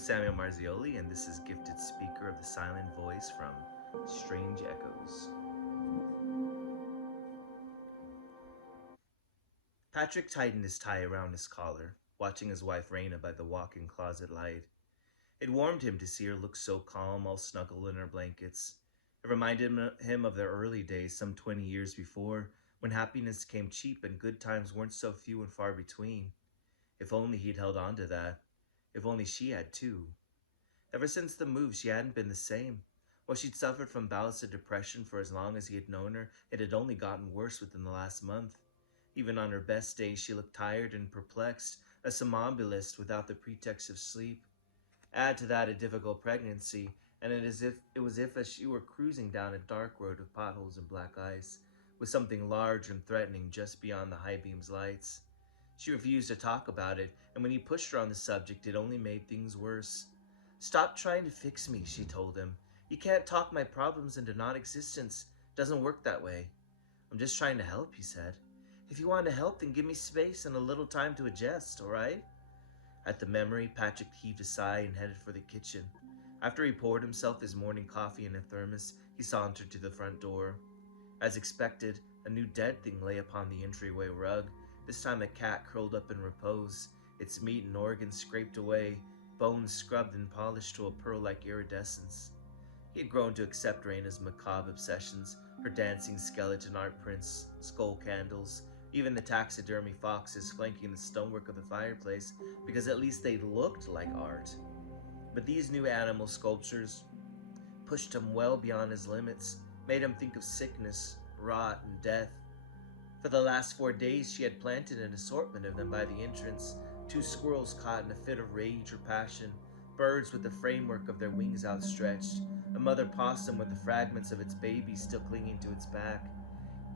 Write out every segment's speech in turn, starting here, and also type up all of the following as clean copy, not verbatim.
Samuel Marzioli, and this is Gifted Speaker of the Silent Voice from Strange Echoes. Patrick tightened his tie around his collar, watching his wife Raina by the walk-in closet light. It warmed him to see her look so calm, all snuggled in her blankets. It reminded him of their early days, some 20 years before, when happiness came cheap and good times weren't so few and far between. If only he'd held on to that. If only she had too. Ever since the move, she hadn't been the same. While she'd suffered from bouts of depression for as long as he had known her, it had only gotten worse within the last month. Even on her best days, she looked tired and perplexed, a somnambulist without the pretext of sleep. Add to that a difficult pregnancy, and it was if as she were cruising down a dark road of potholes and black ice, with something large and threatening just beyond the high beam's lights. She refused to talk about it, and when he pushed her on the subject, it only made things worse. "Stop trying to fix me," she told him. "You can't talk my problems into non-existence. It doesn't work that way." "I'm just trying to help," he said. "If you want to help, then give me space and a little time to adjust, all right?" At the memory, Patrick heaved a sigh and headed for the kitchen. After he poured himself his morning coffee in a thermos, he sauntered to the front door. As expected, a new dead thing lay upon the entryway rug, this time a cat curled up in repose, its meat and organs scraped away, bones scrubbed and polished to a pearl-like iridescence. He had grown to accept Raina's macabre obsessions, her dancing skeleton art prints, skull candles, even the taxidermy foxes flanking the stonework of the fireplace, because at least they looked like art. But these new animal sculptures pushed him well beyond his limits, made him think of sickness, rot, and death. For the last 4 days, she had planted an assortment of them by the entrance, 2 squirrels caught in a fit of rage or passion, birds with the framework of their wings outstretched, a mother possum with the fragments of its baby still clinging to its back.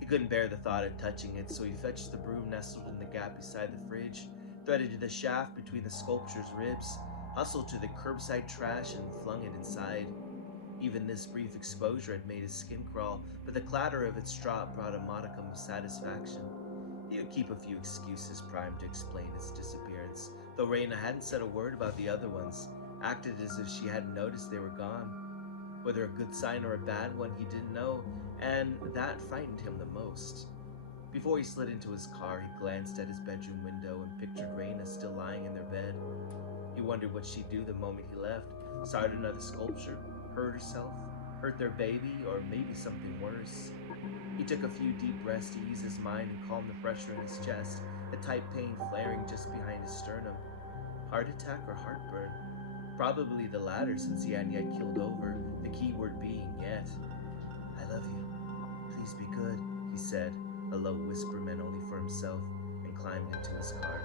He couldn't bear the thought of touching it, so he fetched the broom nestled in the gap beside the fridge, threaded the shaft between the sculpture's ribs, hustled to the curbside trash, and flung it inside. Even this brief exposure had made his skin crawl, but the clatter of its drop brought a modicum of satisfaction. He would keep a few excuses primed to explain its disappearance, though Raina hadn't said a word about the other ones, acted as if she hadn't noticed they were gone. Whether a good sign or a bad one, he didn't know, and that frightened him the most. Before he slid into his car, he glanced at his bedroom window and pictured Raina still lying in their bed. He wondered what she'd do the moment he left, start another sculpture, hurt herself, hurt their baby, or maybe something worse. He took a few deep breaths to ease his mind and calm the pressure in his chest, a tight pain flaring just behind his sternum. Heart attack or heartburn? Probably the latter, since he hadn't yet killed over, the key word being yet. "I love you. Please be good," he said, a low whisper meant only for himself, and climbed into his car.